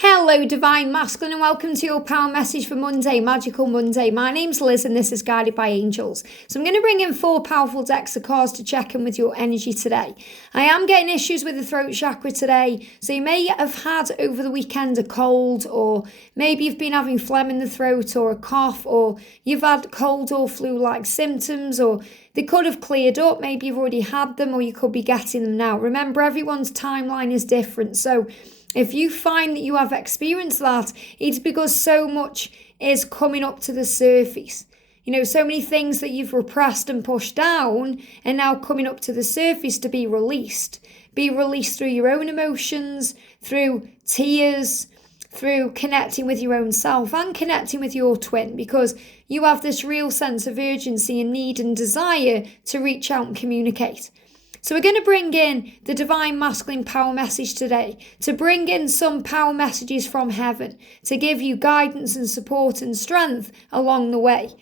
Hello, Divine Masculine, and welcome to your power message for Monday, Magical Monday. My name's Liz, and this is Guided by Angels. So I'm going to bring in 4 powerful decks of cards to check in with your energy today. I am getting issues with the throat chakra today, so you may have had over the weekend a cold, or maybe you've been having phlegm in the throat, or a cough, or you've had cold or flu-like symptoms, or they could have cleared up. Maybe you've already had them, or you could be getting them now. Remember, everyone's timeline is different, so if you find that you have experienced that, it's because so much is coming up to the surface. You know, so many things that you've repressed and pushed down are now coming up to the surface to be released. Be released through your own emotions, through tears, through connecting with your own self and connecting with your twin, because you have this real sense of urgency and need and desire to reach out and communicate. So we're going to bring in the Divine Masculine Power Message today, to bring in some power messages from heaven, to give you guidance and support and strength along the way.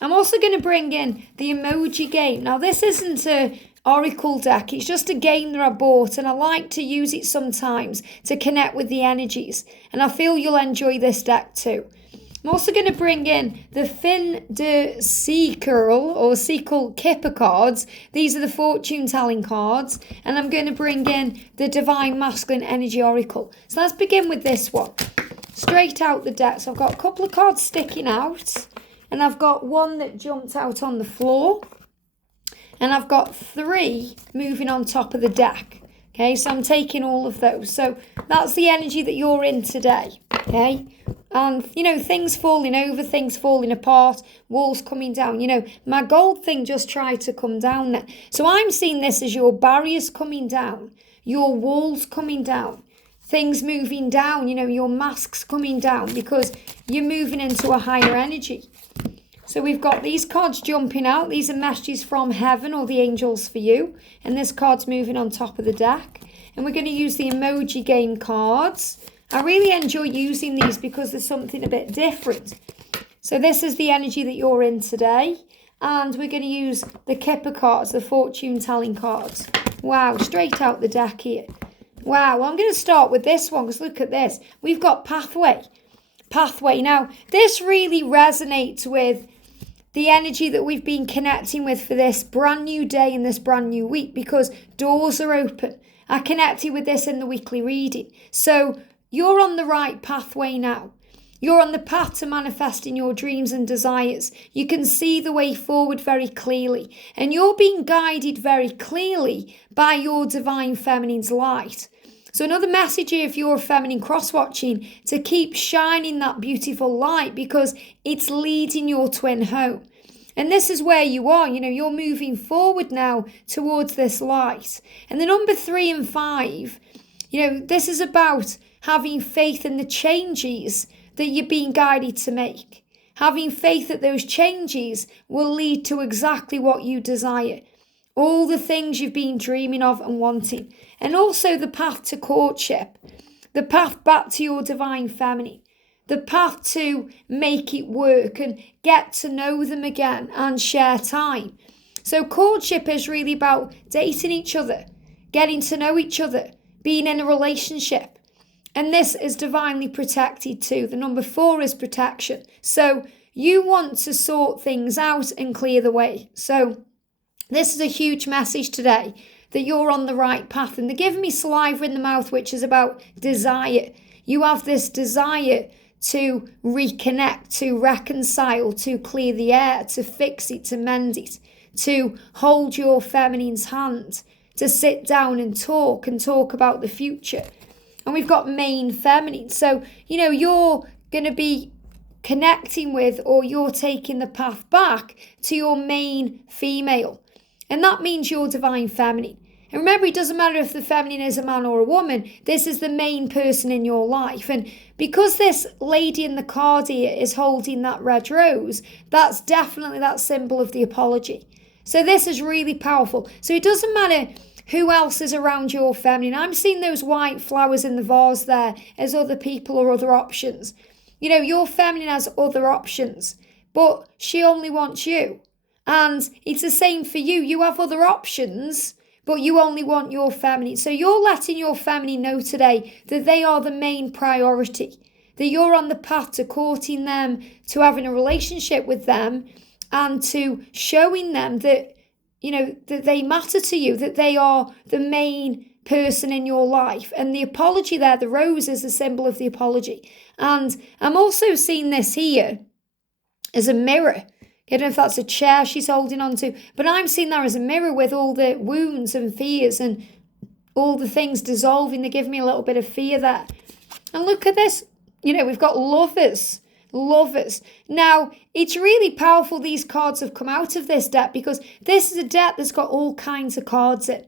I'm also going to bring in the Emoji Game. Now, this isn't an oracle deck, it's just a game that I bought, and I like to use it sometimes to connect with the energies, and I feel you'll enjoy this deck too. I'm also going to bring in the Fin de Siecle or Siecle Kipper cards. These are the fortune telling cards. And I'm going to bring in the Divine Masculine Energy Oracle. So let's begin with this one. Straight out the deck. So I've got a couple of cards sticking out. And I've got one that jumped out on the floor. And I've got 3 moving on top of the deck. Okay, so I'm taking all of those. So that's the energy that you're in today. Okay. And, you know, things falling over, things falling apart, walls coming down. You know, my gold thing just tried to come down there. So I'm seeing this as your barriers coming down, your walls coming down, things moving down, you know, your masks coming down, because you're moving into a higher energy. So we've got these cards jumping out. These are messages from heaven or the angels for you. And this card's moving on top of the deck. And we're going to use the Emoji Game cards. I really enjoy using these because there's something a bit different. So this is the energy that you're in today. And we're going to use the Kipper cards, the fortune telling cards. Wow, straight out the deck here. Wow, well, I'm going to start with this one because look at this. We've got pathway. Pathway. Now, this really resonates with the energy that we've been connecting with for this brand new day and this brand new week, because doors are open. I connected with this in the weekly reading. So you're on the right pathway now. You're on the path to manifesting your dreams and desires. You can see the way forward very clearly. And you're being guided very clearly by your divine feminine's light. So another message here, if you're feminine cross-watching, to keep shining that beautiful light, because it's leading your twin home. And this is where you are, you know, you're moving forward now towards this light. And the number 3 and 5, you know, this is about having faith in the changes that you're being guided to make. Having faith that those changes will lead to exactly what you desire. All the things you've been dreaming of and wanting. And also the path to courtship. The path back to your divine feminine. The path to make it work and get to know them again and share time. So courtship is really about dating each other, getting to know each other, being in a relationship. And this is divinely protected too. The number 4 is protection. So you want to sort things out and clear the way. So this is a huge message today, that you're on the right path. And they're giving me saliva in the mouth, which is about desire. You have this desire to reconnect, to reconcile, to clear the air, to fix it, to mend it, to hold your feminine's hand, to sit down and talk about the future. And we've got main feminine. So, you know, you're going to be connecting with, or you're taking the path back to your main female. And that means your divine feminine. And remember, it doesn't matter if the feminine is a man or a woman. This is the main person in your life. And because this lady in the card here is holding that red rose, that's definitely that symbol of the apology. So this is really powerful. So it doesn't matter who else is around your feminine. I'm seeing those white flowers in the vase there as other people or other options. You know, your feminine has other options, but she only wants you. And it's the same for you. You have other options, but you only want your feminine. So you're letting your feminine know today that they are the main priority, that you're on the path to courting them, to having a relationship with them, and to showing them that, that they matter to you, that they are the main person in your life. And the apology there, the rose, is a symbol of the apology. And I'm also seeing this here as a mirror. I don't know if that's a chair she's holding on to, but I'm seeing that as a mirror with all the wounds and fears and all the things dissolving. They give me a little bit of fear there. And look at this. We've got lovers. Now, it's really powerful these cards have come out of this deck, because this is a deck that's got all kinds of cards in.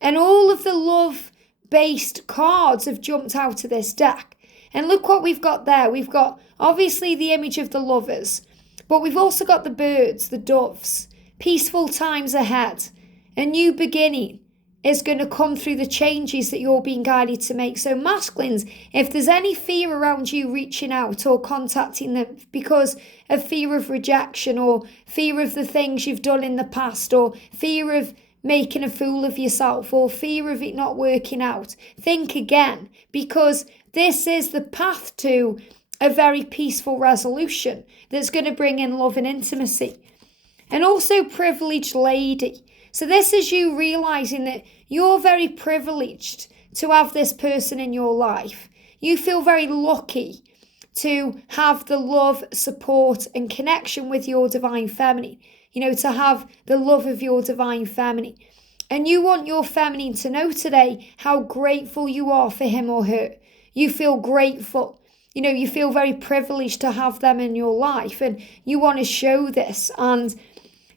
And all of the love-based cards have jumped out of this deck. And look what we've got there. We've got, obviously, the image of the lovers. But we've also got the birds, the doves, peaceful times ahead. A new beginning is going to come through the changes that you're being guided to make. So masculines, if there's any fear around you reaching out or contacting them because of fear of rejection or fear of the things you've done in the past or fear of making a fool of yourself or fear of it not working out, think again, because this is the path to a very peaceful resolution that's going to bring in love and intimacy. And also privileged lady. So this is you realizing that you're very privileged to have this person in your life. You feel very lucky to have the love, support and connection with your divine feminine. To have the love of your divine feminine. And you want your feminine to know today how grateful you are for him or her. You feel grateful. You feel very privileged to have them in your life, and you want to show this. And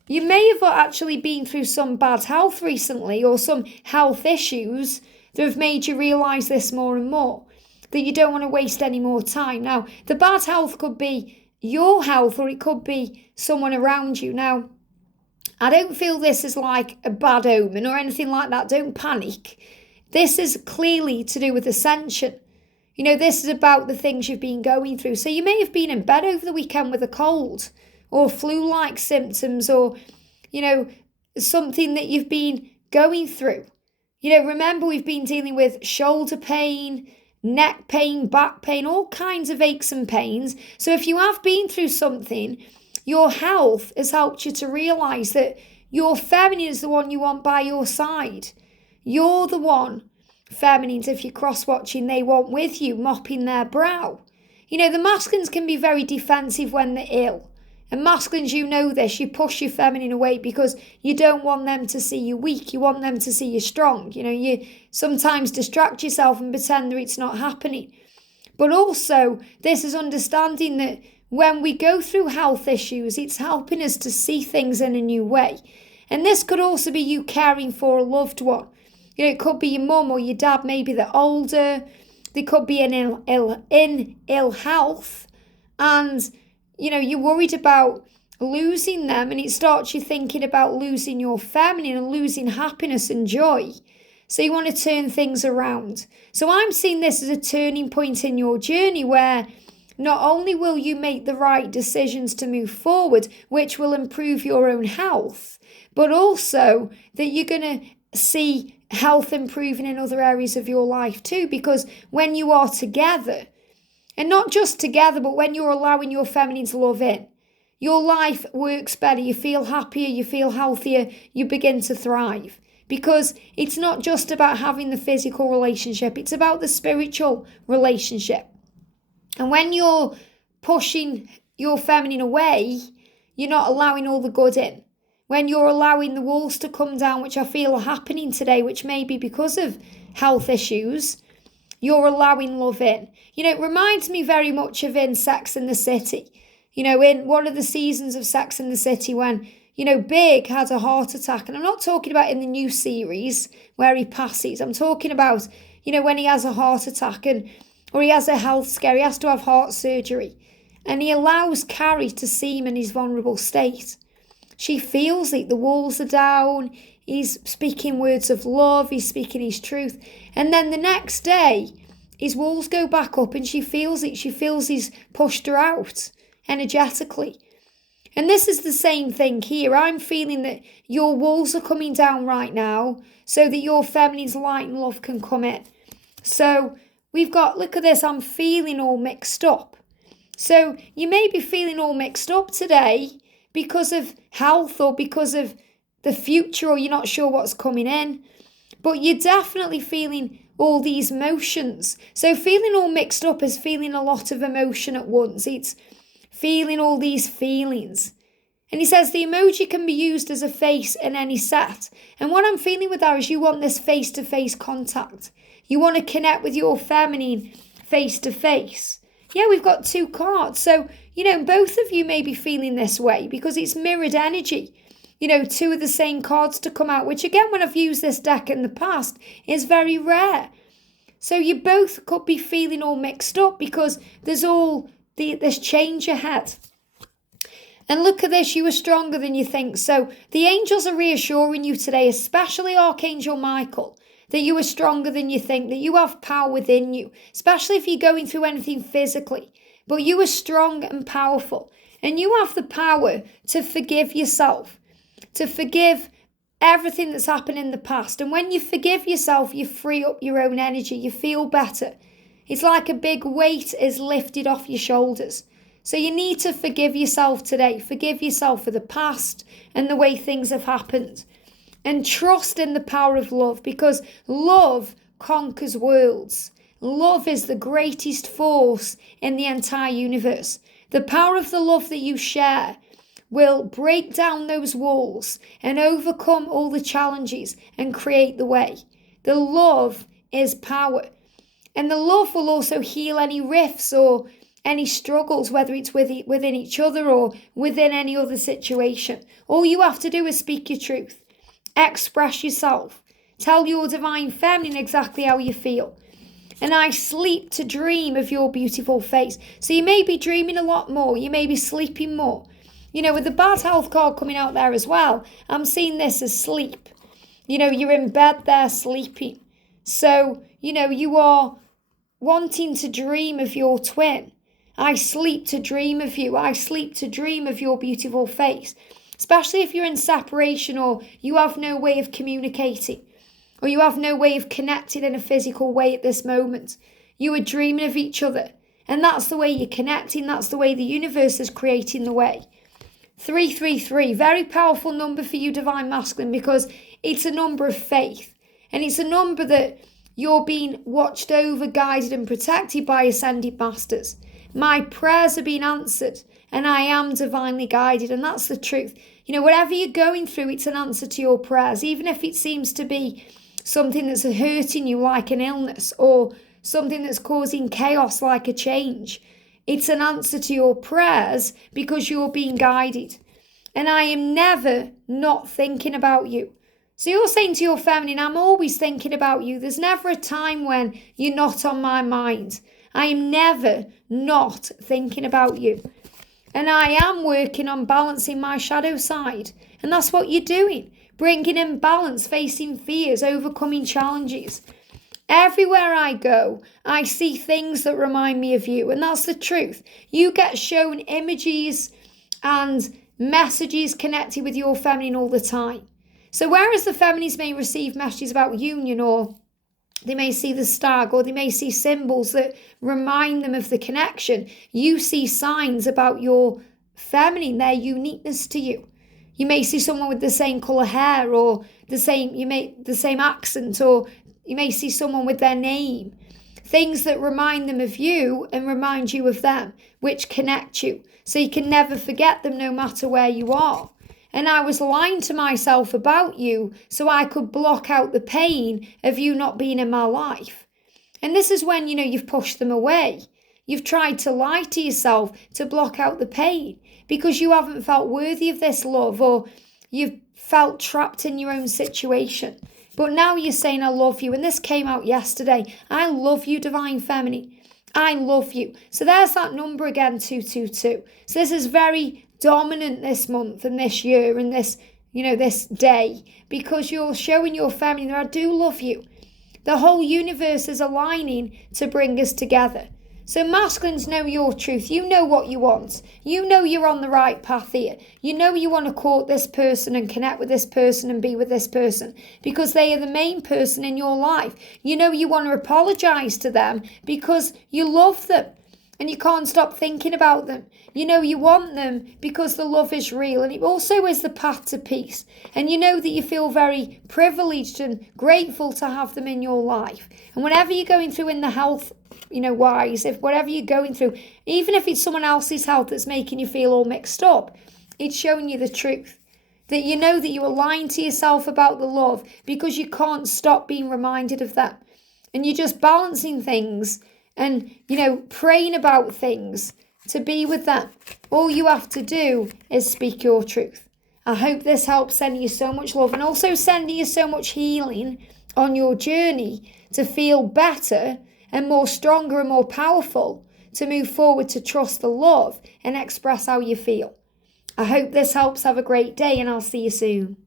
you may have actually been through some bad health recently or some health issues that have made you realise this more and more, that you don't want to waste any more time. Now, the bad health could be your health or it could be someone around you. Now, I don't feel this is like a bad omen or anything like that. Don't panic. This is clearly to do with ascension. This is about the things you've been going through. So you may have been in bed over the weekend with a cold or flu-like symptoms or, something that you've been going through. Remember, we've been dealing with shoulder pain, neck pain, back pain, all kinds of aches and pains. So if you have been through something, your health has helped you to realise that your feminine is the one you want by your side. You're the one, feminines, if you're cross-watching, they want with you, mopping their brow. The masculines can be very defensive when they're ill. And masculines, this, you push your feminine away because you don't want them to see you weak. You want them to see you strong. You sometimes distract yourself and pretend that it's not happening. But also, this is understanding that when we go through health issues, it's helping us to see things in a new way. And this could also be you caring for a loved one. It could be your mum or your dad, maybe they're older. They could be in ill health. And, you're worried about losing them. And it starts you thinking about losing your feminine and losing happiness and joy. So you want to turn things around. So I'm seeing this as a turning point in your journey where not only will you make the right decisions to move forward, which will improve your own health, but also that you're going to see health improving in other areas of your life too, because when you are together, and not just together, but when you're allowing your feminine's love in, your life works better, you feel happier, you feel healthier, you begin to thrive. Because it's not just about having the physical relationship, it's about the spiritual relationship. And when you're pushing your feminine away, you're not allowing all the good in. When you're allowing the walls to come down, which I feel are happening today, which may be because of health issues, you're allowing love in. It reminds me very much of in Sex and the City. In one of the seasons of Sex and the City when, Big had a heart attack. And I'm not talking about in the new series where he passes. I'm talking about, when he has a heart attack or he has a health scare, he has to have heart surgery. And he allows Carrie to see him in his vulnerable state. She feels it. The walls are down. He's speaking words of love. He's speaking his truth. And then the next day, his walls go back up and she feels it. She feels he's pushed her out energetically. And this is the same thing here. I'm feeling that your walls are coming down right now so that your feminine's light and love can come in. So we've got, look at this, I'm feeling all mixed up. So you may be feeling all mixed up today because of health or because of the future, or you're not sure what's coming in. But you're definitely feeling all these emotions. So feeling all mixed up is feeling a lot of emotion at once. It's feeling all these feelings. And he says the emoji can be used as a face in any set. And what I'm feeling with that is you want this face-to-face contact. You want to connect with your feminine face-to-face. Yeah, we've got 2 cards. So, both of you may be feeling this way because it's mirrored energy. 2 of the same cards to come out, which again, when I've used this deck in the past, is very rare. So you both could be feeling all mixed up because there's all this change ahead. And look at this, you are stronger than you think. So the angels are reassuring you today, especially Archangel Michael, that you are stronger than you think, that you have power within you, especially if you're going through anything physically. But you are strong and powerful, and you have the power to forgive yourself, to forgive everything that's happened in the past. And when you forgive yourself, you free up your own energy, you feel better. It's like a big weight is lifted off your shoulders. So you need to forgive yourself today. Forgive yourself for the past and the way things have happened. And trust in the power of love, because love conquers worlds. Love is the greatest force in the entire universe. The power of the love that you share will break down those walls and overcome all the challenges and create the way. The love is power. And the love will also heal any rifts or any struggles, whether it's within each other or within any other situation. All you have to do is speak your truth. Express yourself. Tell your divine feminine exactly how you feel. And I sleep to dream of your beautiful face. So you may be dreaming a lot more. You may be sleeping more. With the bad health card coming out there as well, I'm seeing this as sleep. You're in bed there sleeping. So, you are wanting to dream of your twin. I sleep to dream of you. I sleep to dream of your beautiful face. Especially if you're in separation or you have no way of communicating or you have no way of connecting in a physical way at this moment. You are dreaming of each other. And that's the way you're connecting. That's the way the universe is creating the way. 333, very powerful number for you, Divine Masculine, because it's a number of faith. And it's a number that you're being watched over, guided and protected by Ascended Masters. My prayers are being answered and I am divinely guided. And that's the truth. Whatever you're going through, it's an answer to your prayers. Even if it seems to be something that's hurting you like an illness or something that's causing chaos like a change. It's an answer to your prayers because you're being guided. And I am never not thinking about you. So you're saying to your feminine, I'm always thinking about you. There's never a time when you're not on my mind. I am never not thinking about you. And I am working on balancing my shadow side. And that's what you're doing. Bringing in balance, facing fears, overcoming challenges. Everywhere I go, I see things that remind me of you. And that's the truth. You get shown images and messages connected with your feminine all the time. So whereas the feminines may receive messages about union, or they may see the stag, or they may see symbols that remind them of the connection, you see signs about your feminine, their uniqueness to you. You may see someone with the same colour hair, or the same accent, or you may see someone with their name. Things that remind them of you and remind you of them, which connect you. So you can never forget them no matter where you are. And I was lying to myself about you so I could block out the pain of you not being in my life. And this is when, you've pushed them away. You've tried to lie to yourself to block out the pain because you haven't felt worthy of this love, or you've felt trapped in your own situation. But now you're saying, I love you. And this came out yesterday. I love you, Divine Feminine. I love you. So there's that number again, 222. So this is very dominant this month and this year and this, this day, because you're showing your feminine that I do love you. The whole universe is aligning to bring us together. So masculines, know your truth. You know what you want. You know you're on the right path here. You know you want to court this person and connect with this person and be with this person because they are the main person in your life. You know you want to apologize to them because you love them and you can't stop thinking about them. You know you want them because the love is real, and it also is the path to peace. And you know that you feel very privileged and grateful to have them in your life. And whenever you're going through in the health, wise, if whatever you're going through, even if it's someone else's health that's making you feel all mixed up, it's showing you the truth. That you know that you are lying to yourself about the love because you can't stop being reminded of that. And you're just balancing things and, praying about things to be with that. All you have to do is speak your truth. I hope this helps send you so much love and also sending you so much healing on your journey to feel better and more stronger and more powerful to move forward, to trust the love and express how you feel. I hope this helps. Have a great day and I'll see you soon.